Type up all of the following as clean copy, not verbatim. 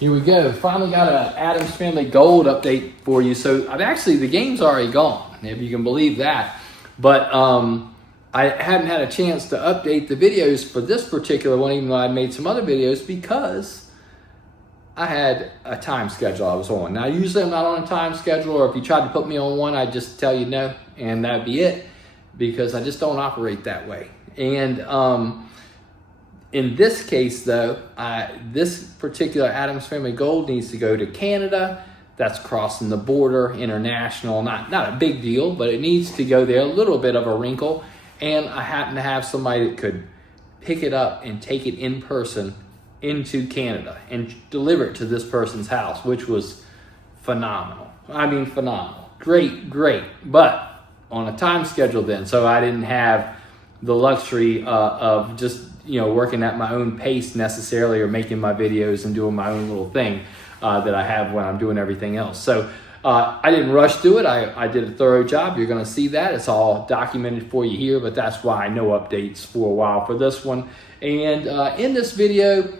Here we go. Finally got an Addams Family Gold update for you. So the game's already gone, if you can believe that. But I hadn't had a chance to update the videos for this particular one, even though I made some other videos, because I had a time schedule I was on. Now, usually I'm not on a time schedule, or if you tried to put me on one, I'd just tell you no, and that'd be it, because I just don't operate that way. And in this case, though, this particular Addams Family Gold needs to go to Canada. That's crossing the border, international, not a big deal, but it needs to go there, a little bit of a wrinkle. And I happen to have somebody that could pick it up and take it in person into Canada and deliver it to this person's house, which was phenomenal. I mean, phenomenal. Great. But on a time schedule then, so I didn't have the luxury of just working at my own pace necessarily, or making my videos and doing my own little thing that I have when I'm doing everything else. So I didn't rush through it. I did a thorough job. You're going to see that. It's all documented for you here, but that's why no updates for a while for this one. And in this video,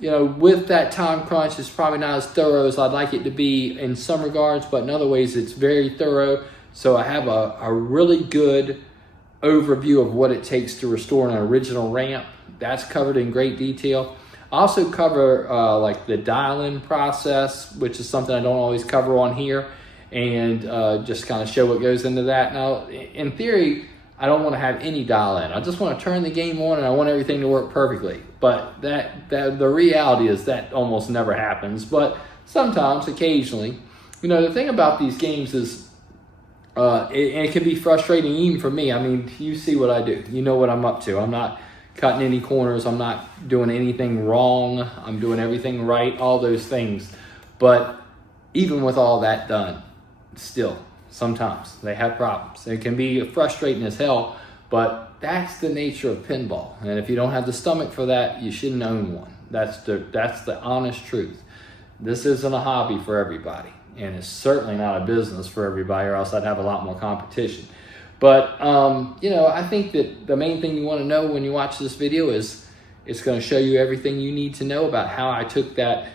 with that time crunch, it's probably not as thorough as I'd like it to be in some regards, but in other ways it's very thorough. So I have a really good overview of what it takes to restore an original ramp. That's covered in great detail. I also cover like the dial-in process, which is something I don't always cover on here, and just kind of show what goes into that. Now, in theory, I don't want to have any dial-in. I just want to turn the game on, and I want everything to work perfectly. But the reality is that almost never happens. But sometimes, occasionally, the thing about these games is, it can be frustrating even for me. I mean, you see what I do. You know what I'm up to. I'm not cutting any corners. I'm not doing anything wrong. I'm doing everything right, all those things. But even with all that done, still, sometimes they have problems. It can be frustrating as hell, but that's the nature of pinball. And if you don't have the stomach for that, you shouldn't own one. That's the honest truth. This isn't a hobby for everybody, and it's certainly not a business for everybody, or else I'd have a lot more competition. But, I think that the main thing you want to know when you watch this video is it's going to show you everything you need to know about how I took that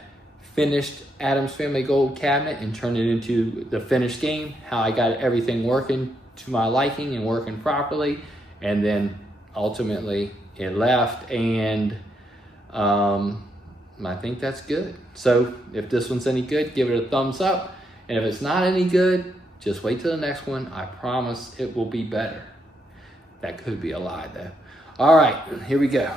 finished Addams Family Gold cabinet and turned it into the finished game, how I got everything working to my liking and working properly, and then ultimately it left, and I think that's good. So if this one's any good, give it a thumbs up, and if it's not any good, just wait till the next one. I promise it will be better. That could be a lie, though. All right, here we go.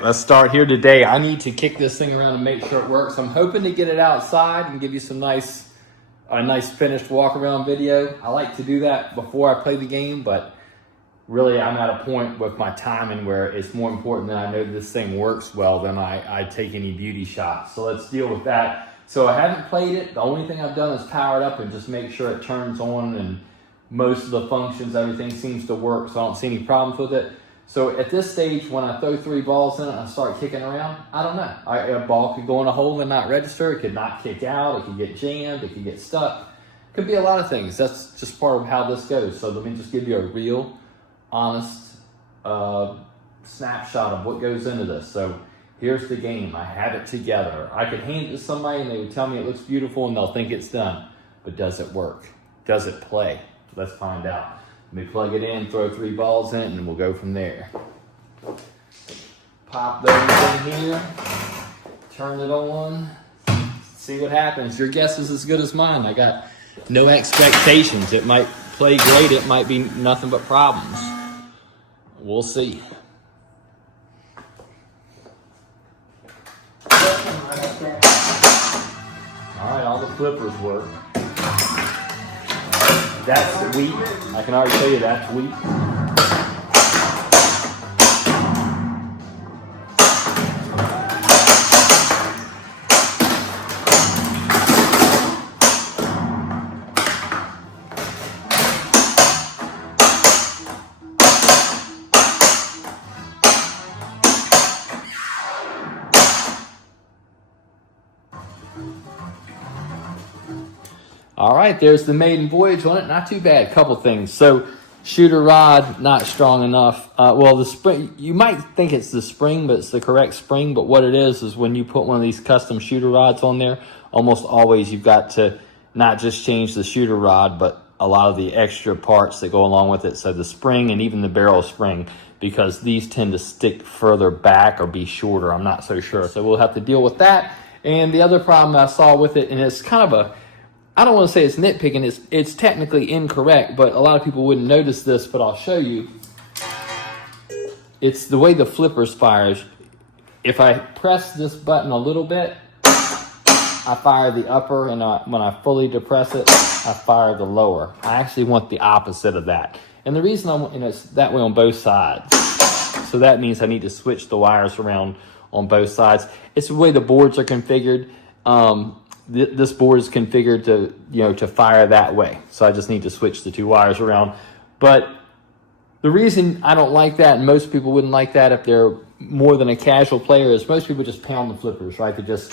right, let's start here today. I need to kick this thing around and make sure it works. I'm hoping to get it outside and give you some a nice finished walk around video. I like to do that before I play the game, but really I'm at a point with my timing where it's more important that I know this thing works well than I take any beauty shots. So let's deal with that. So I haven't played it. The only thing I've done is power it up and just make sure it turns on, and most of the functions, everything seems to work, so I don't see any problems with it. So at this stage, when I throw 3 balls in it and I start kicking around, I don't know. A ball could go in a hole and not register. It could not kick out. It could get jammed. It could get stuck. It could be a lot of things. That's just part of how this goes. So let me just give you a real, honest snapshot of what goes into this. So here's the game. I have it together. I could hand it to somebody and they would tell me it looks beautiful and they'll think it's done. But does it work? Does it play? Let's find out. Let me plug it in, throw 3 balls in, and we'll go from there. Pop those in here, turn it on, see what happens. Your guess is as good as mine. I got no expectations. It might play great, it might be nothing but problems. We'll see. All right, all the flippers work. That's weak. I can already tell you that's weak. All right, there's the maiden voyage on it. Not too bad. Couple things. So, shooter rod, not strong enough. Well, the spring, you might think it's the spring, but it's the correct spring. But what it is when you put one of these custom shooter rods on there, almost always you've got to not just change the shooter rod, but a lot of the extra parts that go along with it. So the spring and even the barrel spring, because these tend to stick further back or be shorter. I'm not so sure. So we'll have to deal with that. And the other problem I saw with it, and it's kind of I don't want to say it's nitpicking, it's technically incorrect, but a lot of people wouldn't notice this, but I'll show you. It's the way the flippers fires. If I press this button a little bit, I fire the upper, and when I fully depress it, I fire the lower. I actually want the opposite of that. And the reason it's that way on both sides. So that means I need to switch the wires around on both sides. It's the way the boards are configured. This board is configured to fire that way. So I just need to switch the 2 wires around. But the reason I don't like that, and most people wouldn't like that if they're more than a casual player, is most people just pound the flippers, right? They're just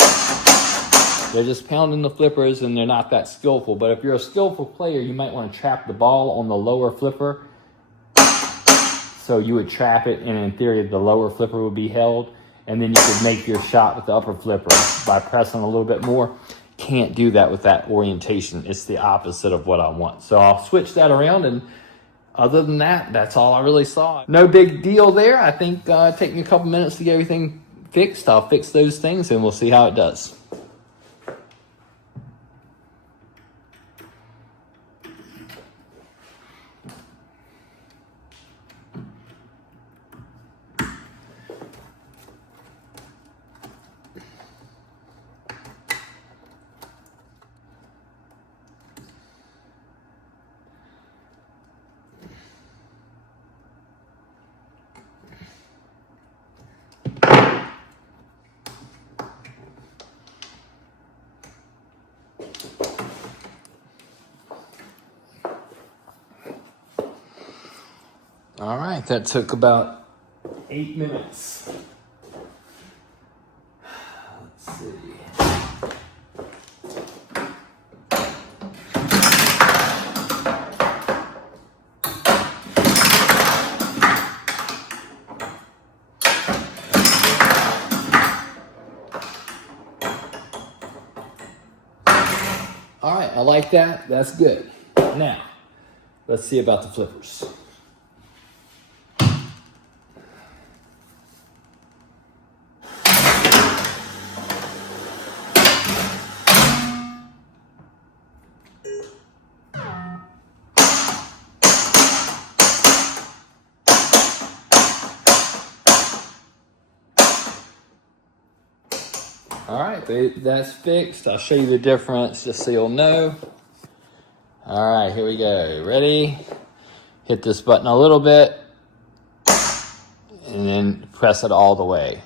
pounding the flippers and they're not that skillful. But if you're a skillful player, you might want to trap the ball on the lower flipper. So you would trap it, and in theory, the lower flipper would be held. And then you could make your shot with the upper flipper by pressing a little bit more. Can't do that with that orientation. It's the opposite of what I want. So I'll switch that around, and other than that, that's all I really saw. No big deal there. I think take me a couple minutes to get everything fixed. I'll fix those things and we'll see how it does. All right, that took about 8 minutes. Let's see. All right, I like that. That's good. Now, let's see about the flippers. All right, that's fixed. I'll show you the difference just so you'll know. All right, here we go. Ready? Hit this button a little bit and then press it all the way.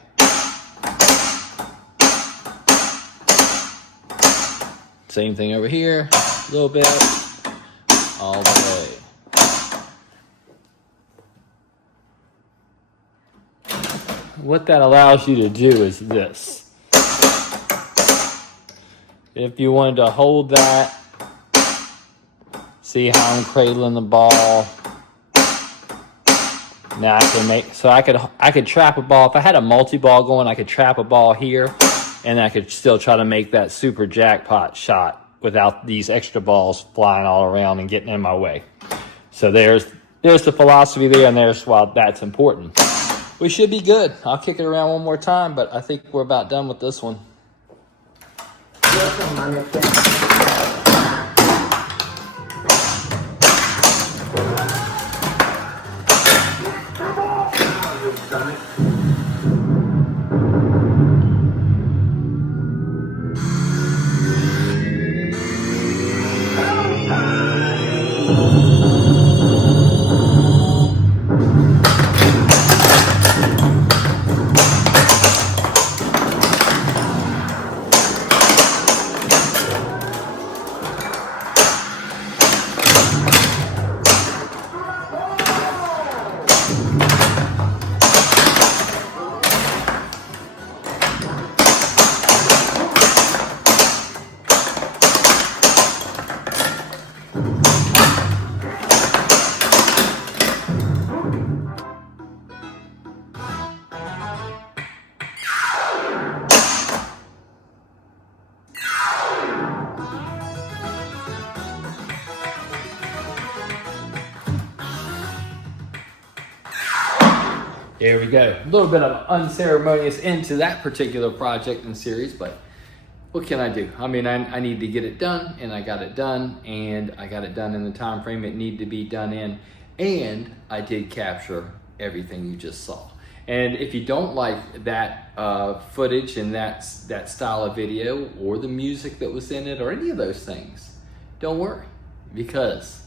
Same thing over here, a little bit, all the way. What that allows you to do is this. If you wanted to hold that, see how I'm cradling the ball. Now I can make, so I could trap a ball. If I had a multi-ball going, I could trap a ball here, and I could still try to make that super jackpot shot without these extra balls flying all around and getting in my way. So there's the philosophy there, and there's why that's important. We should be good. I'll kick it around one more time, but I think we're about done with this one. There we go. A little bit of unceremonious into that particular project and series, but what can I do? I mean, I need to get it done, and I got it done, and I got it done in the time frame it needed to be done in, and I did capture everything you just saw. And if you don't like that footage and that style of video, or the music that was in it, or any of those things, don't worry, because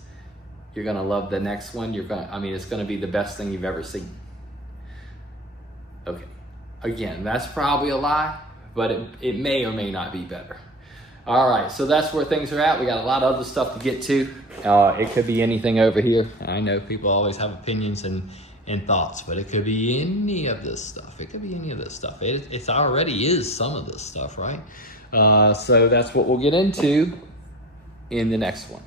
you're gonna love the next one. It's gonna be the best thing you've ever seen. Okay, again, that's probably a lie, but it may or may not be better. All right, so that's where things are at. We got a lot of other stuff to get to. It could be anything over here. I know people always have opinions and thoughts, but it could be any of this stuff. It could be any of this stuff. It already is some of this stuff, right? So that's what we'll get into in the next one.